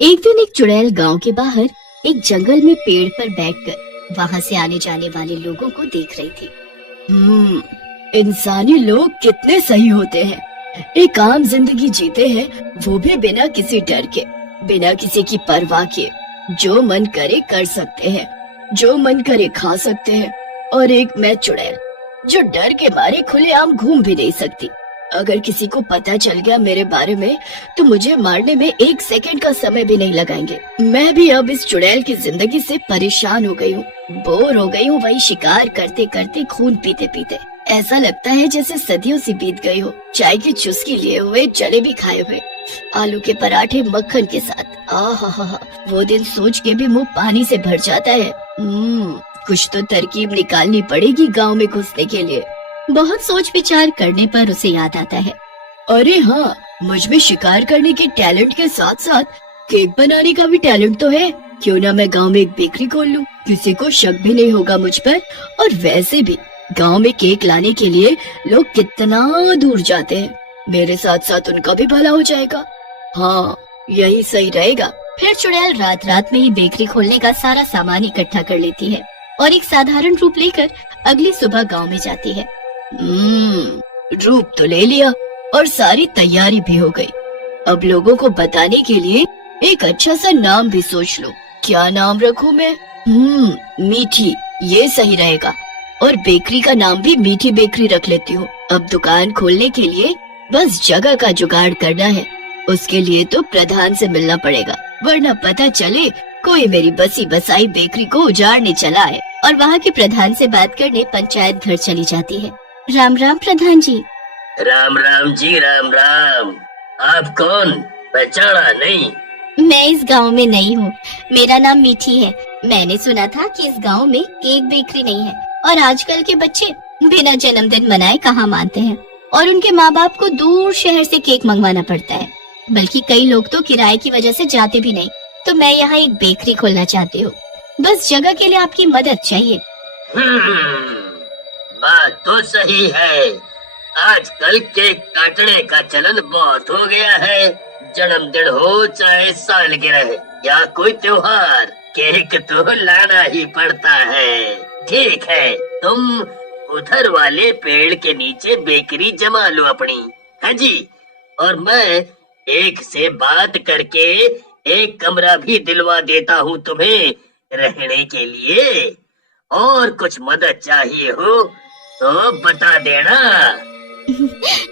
एक दिन एक चुड़ैल गांव के बाहर एक जंगल में पेड़ पर बैठकर वहां से आने जाने वाले लोगों को देख रही थी। इंसानी लोग कितने सही होते हैं। एक आम जिंदगी जीते हैं, वो भी बिना किसी डर के, बिना किसी की परवाह किए। जो मन करे कर सकते हैं, जो मन करे खा सकते हैं। और एक मैं चुड़ैल जो डर के मारे खुलेआम घूम भी नहीं सकती। अगर किसी को पता चल गया मेरे बारे में तो मुझे मारने में 1 सेकंड का समय भी नहीं लगाएंगे। मैं भी अब इस चुड़ैल की जिंदगी से परेशान हो गई हूँ, बोर हो गई हूँ। वही शिकार करते करते, खून पीते पीते ऐसा लगता है जैसे सदियों से बीत गई हो। चाय की चुस्की लिए हुए, जलेबी खाए हुए, आलू के पराठे मक्खन के साथ। आहा, वो दिन सोच के भी मुंह पानी से भर जाता है। कुछ तो तरकीब निकालनी पड़ेगी गांव में घुसने के लिए। बहुत सोच विचार करने पर उसे याद आता है, अरे हाँ, मुझ में शिकार करने के टैलेंट के साथ साथ केक बनाने का भी टैलेंट तो है। क्यों ना मैं गांव में एक बेकरी खोल लूं, किसी को शक भी नहीं होगा मुझ पर। और वैसे भी गांव में केक लाने के लिए लोग कितना दूर जाते हैं, मेरे साथ साथ उनका भी भला हो जाएगा। हाँ, यही सही रहेगा। फिर चुड़ैल रात रात में ही बेकरी खोलने का सारा सामान इकट्ठा कर लेती है और एक साधारण रूप लेकर अगली सुबह गांव में जाती है। रूप तो ले लिया और सारी तैयारी भी हो गई। अब लोगों को बताने के लिए एक अच्छा सा नाम भी सोच लो। क्या नाम रखूं मैं? मीठी, ये सही रहेगा। और बेकरी का नाम भी मीठी बेकरी रख लेती हूँ। अब दुकान खोलने के लिए बस जगह का जुगाड़ करना है। उसके लिए तो प्रधान से मिलना पड़ेगा, वरना पता चले कोई मेरी बसी बसाई बेकरी को उजाड़ने चला है। और वहाँ के प्रधान से बात करने पंचायत घर चली जाती है। राम राम प्रधान जी। राम राम जी, राम राम। आप कौन, पहचाना नहीं? मैं इस गांव में नई हूँ, मेरा नाम मीठी है। मैंने सुना था कि इस गांव में केक बेकरी नहीं है और आजकल के बच्चे बिना जन्मदिन मनाए कहाँ मानते हैं। और उनके माँ बाप को दूर शहर से केक मंगवाना पड़ता है, बल्कि कई लोग तो किराए की वजह से जाते भी नहीं। तो मैं यहाँ एक बेकरी खोलना चाहती हूँ, बस जगह के लिए आपकी मदद चाहिए। बात तो सही है। आजकल केक काटने का चलन बहुत हो गया है। जन्मदिन हो चाहे सालगिरह या कोई त्योहार, केक तो लाना ही पड़ता है। ठीक है, तुम उधर वाले पेड़ के नीचे बेकरी जमा लो अपनी। हाँ जी, और मैं एक से बात करके एक कमरा भी दिलवा देता हूँ तुम्हें रहने के लिए। और कुछ मदद चाहिए हो तो बता देना।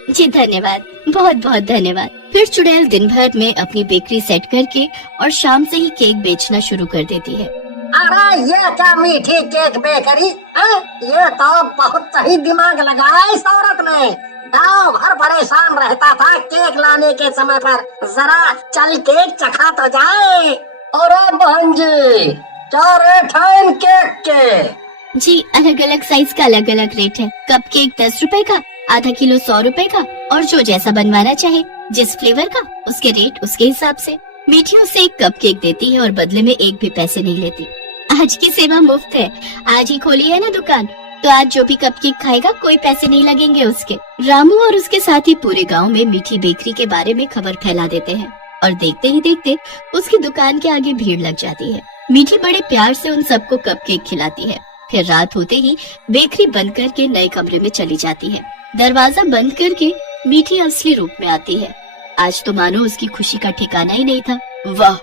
जी धन्यवाद, बहुत बहुत धन्यवाद। फिर चुड़ैल दिन भर में अपनी बेकरी सेट करके और शाम से ही केक बेचना शुरू कर देती है। अरे ये क्या मीठी केक बेकरी है? ये तो बहुत सही दिमाग लगाया इस औरत ने। गाँव भर परेशान रहता था केक लाने के समय पर, जरा चल केक चखा तो जाए। और बहन जी, क्या रेट है इन केक के? जी, अलग अलग साइज का अलग अलग रेट है। कप केक 10 रुपए का, आधा किलो 100 रुपए का, और जो जैसा बनवाना चाहे, जिस फ्लेवर का उसके रेट उसके हिसाब से। मीठी उसे एक कप केक देती है और बदले में एक भी पैसे नहीं लेती। आज की सेवा मुफ्त है। आज ही खोली है ना दुकान, तो आज जो भी कप केक खाएगा कोई पैसे नहीं लगेंगे उसके। रामू और उसके साथी पूरे गाँव में मीठी बेकरी के बारे में खबर फैला देते हैं और देखते ही देखते उसकी दुकान के आगे भीड़ लग जाती है। मीठी बड़े प्यार से उन सबको कप केक खिलाती है। फिर रात होते ही बेकरी बंद करके नए कमरे में चली जाती है। दरवाजा बंद करके मीठी असली रूप में आती है। आज तो मानो उसकी खुशी का ठिकाना ही नहीं था। वाह,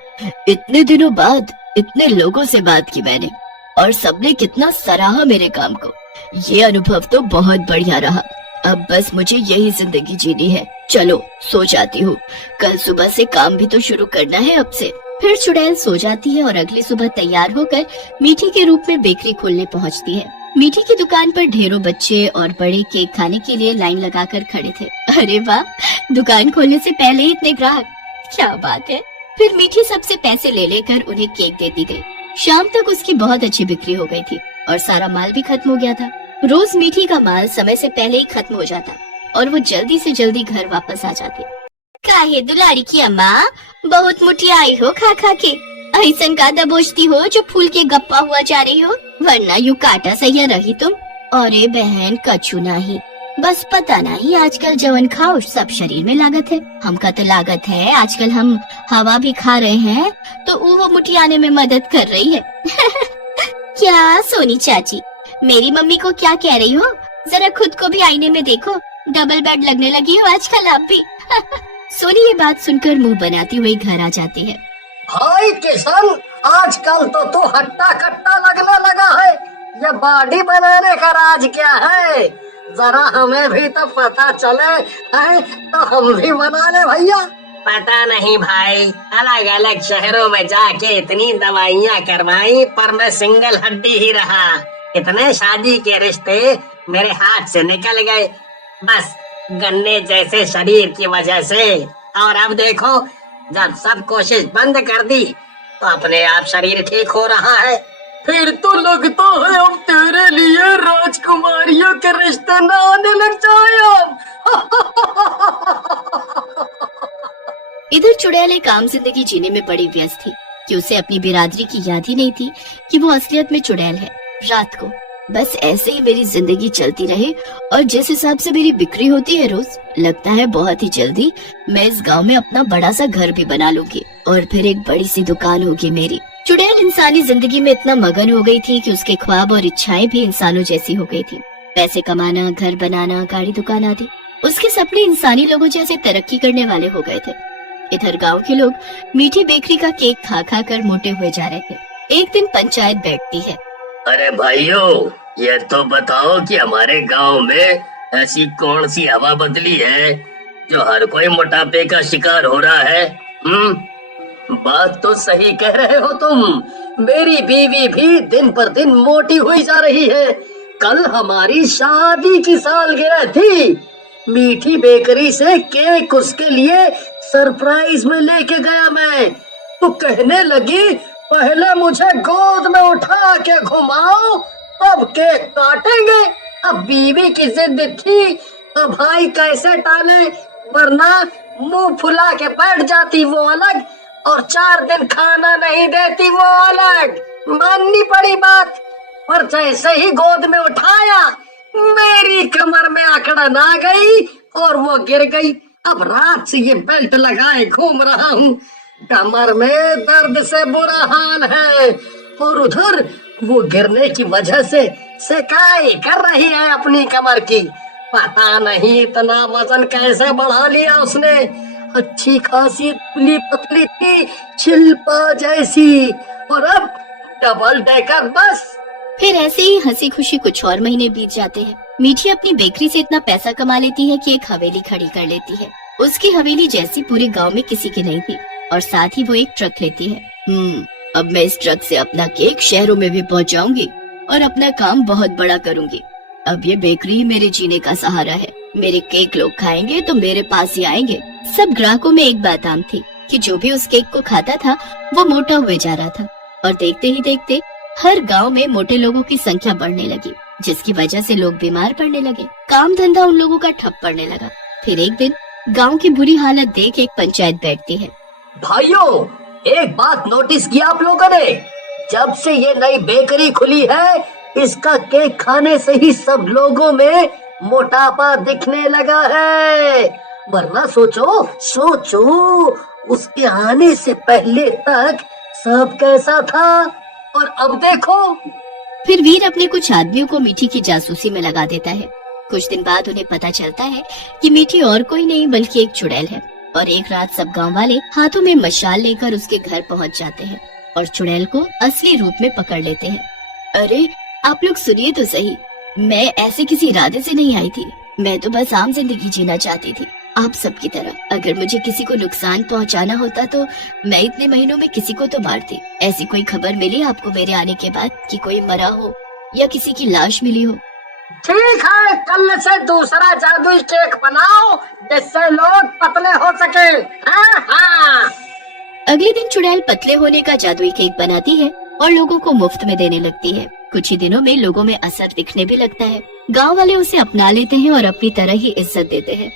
इतने दिनों बाद इतने लोगों से बात की मैंने और सबने कितना सराहा मेरे काम को। ये अनुभव तो बहुत बढ़िया रहा। अब बस मुझे यही जिंदगी जीनी है। चलो सो जाती हूँ, कल सुबह से काम भी तो शुरू करना है अब से। फिर चुड़ैल सो जाती है और अगली सुबह तैयार होकर मीठी के रूप में बेकरी खोलने पहुंचती है। मीठी की दुकान पर ढेरों बच्चे और बड़े केक खाने के लिए लाइन लगाकर खड़े थे। अरे वाह, दुकान खोलने से पहले ही इतने ग्राहक, क्या बात है। फिर मीठी सबसे पैसे ले लेकर उन्हें केक देती गई। शाम तक उसकी बहुत अच्छी बिक्री हो गई थी और सारा माल भी खत्म हो गया था। रोज मीठी का माल समय से पहले ही खत्म हो जाता और वो जल्दी से जल्दी घर वापस आ जाती। काहे दुलारी की अम्मा, बहुत मोटियाई हो खा खा के। ऐसन का दबोचती हो जो फूल के गप्पा हुआ जा रही हो, वरना यू काटा सही रही तुम। अरे बहन, कछु नहीं, बस पता नहीं आजकल जवन खाओ सब शरीर में लागत है। हमका तो लागत है आजकल हम हवा भी खा रहे हैं तो वो मुठियाने में मदद कर रही है। क्या सोनी चाची, मेरी मम्मी को क्या कह रही हो? जरा खुद को भी आईने में देखो, डबल बेड लगने लगी हो आजकल आप भी। सोनी ये बात सुनकर मुंह बनाती हुई घर आ जाती है। भाई किशन, आजकल तो तू हट्टा कट्टा लगने लगा है। ये बॉडी बनाने का राज क्या है? जरा हमें भी तो पता चले है तो हम भी बना ले भैया। पता नहीं भाई, अलग अलग शहरों में जाके इतनी दवाइयाँ करवाई पर मैं सिंगल हड्डी ही रहा। इतने शादी के रिश्ते मेरे हाथ से निकल गए, बस गन्ने जैसे शरीर की वजह से। और अब देखो, जब सब कोशिश बंद कर दी तो अपने आप शरीर ठीक हो रहा है। फिर तो लगता है अब तेरे लिए राजकुमारियों के रिश्ते न आने लग जाए। इधर चुड़ैल एक आम जिंदगी जीने में बड़ी व्यस्त थी कि उसे अपनी बिरादरी की याद ही नहीं थी कि वो असलियत में चुड़ैल है। रात को बस ऐसे ही मेरी जिंदगी चलती रहे और जिस हिसाब से मेरी बिक्री होती है रोज, लगता है बहुत ही जल्दी मैं इस गांव में अपना बड़ा सा घर भी बना लूंगी और फिर एक बड़ी सी दुकान होगी मेरी। चुड़ैल इंसानी जिंदगी में इतना मगन हो गई थी कि उसके ख्वाब और इच्छाएं भी इंसानों जैसी हो गई थी। पैसे कमाना, घर बनाना, गाड़ी दुकान आदि, उसके सपने इंसानी लोगों जैसे तरक्की करने वाले हो गए थे। इधर गांव के लोग मीठी बेकरी का केक खा खा कर मोटे हुए जा रहे थे। एक दिन पंचायत बैठती है। अरे भाइयों, ये तो बताओ कि हमारे गांव में ऐसी कौन सी हवा बदली है जो हर कोई मोटापे का शिकार हो रहा है? बात तो सही कह रहे हो तुम। मेरी बीवी भी दिन पर दिन मोटी हुई जा रही है। कल हमारी शादी की सालगिरह थी। मीठी बेकरी से केक उसके लिए सरप्राइज में लेके गया मैं, तो कहने लगी पहले मुझे गोद में उठा के घुमाओ तब केक काटेंगे। अब बीवी की जिद थी तो भाई कैसे टाले, वरना मुंह फुला के बैठ जाती वो अलग और 4 दिन खाना नहीं देती वो अलग। माननी पड़ी बात, पर जैसे ही गोद में उठाया मेरी कमर में अकड़न आ गई और वो गिर गई। अब रात से ये बेल्ट लगाए घूम रहा हूँ, कमर में दर्द से बुरा हाल है। और उधर वो गिरने की वजह से सिकाई कर रही है अपनी कमर की। पता नहीं इतना वजन कैसे बढ़ा लिया उसने। अच्छी खासी पतली पतली थी, छिलपा जैसी, और अब डबल डेकर बस। फिर ऐसे ही हंसी खुशी कुछ और महीने बीत जाते हैं। मीठी अपनी बेकरी से इतना पैसा कमा लेती है कि एक हवेली खड़ी कर लेती है। उसकी हवेली जैसी पूरे गांव में किसी की नहीं थी और साथ ही वो एक ट्रक लेती है। अब मैं इस ट्रक से अपना केक शहरों में भी पहुंचाऊंगी और अपना काम बहुत बड़ा करूंगी। अब ये बेकरी ही मेरे जीने का सहारा है। मेरे केक लोग खाएंगे तो मेरे पास ही आएंगे। सब ग्राहकों में एक बात आम थी कि जो भी उस केक को खाता था वो मोटा हुए जा रहा था और देखते ही देखते हर गांव में मोटे लोगों की संख्या बढ़ने लगी, जिसकी वजह से लोग बीमार पड़ने लगे। काम धंधा उन लोगों का ठप पड़ने लगा। फिर एक दिन गांव की बुरी हालत देख एक पंचायत बैठती है। भाइयों, एक बात नोटिस किया आप लोगों ने? जब से ये नई बेकरी खुली है, इसका केक खाने से ही सब लोगों में मोटापा दिखने लगा है। वरना सोचो उसके आने से पहले तक सब कैसा था और अब देखो। फिर वीर अपने कुछ आदमियों को मीठी की जासूसी में लगा देता है। कुछ दिन बाद उन्हें पता चलता है कि मीठी और कोई नहीं बल्कि एक चुड़ैल है। और एक रात सब गांव वाले हाथों में मशाल लेकर उसके घर पहुंच जाते हैं और चुड़ैल को असली रूप में पकड़ लेते हैं। अरे आप लोग सुनिए तो सही, मैं ऐसे किसी इरादे से नहीं आई थी। मैं तो बस आम जिंदगी जीना चाहती थी, आप सबकी तरह। अगर मुझे किसी को नुकसान पहुंचाना होता तो मैं इतने महीनों में किसी को तो मारती। ऐसी कोई खबर मिली आपको मेरे आने के बाद कि कोई मरा हो या किसी की लाश मिली हो? ठीक है, कल से दूसरा जादुई केक बनाओ जिससे लोग पतले हो सके। हाँ। अगले दिन चुड़ैल पतले होने का जादुई केक बनाती है और लोगों को मुफ्त में देने लगती है। कुछ ही दिनों में लोगों में असर दिखने भी लगता है। गांव वाले उसे अपना लेते हैं और अपनी तरह ही इज्जत देते हैं।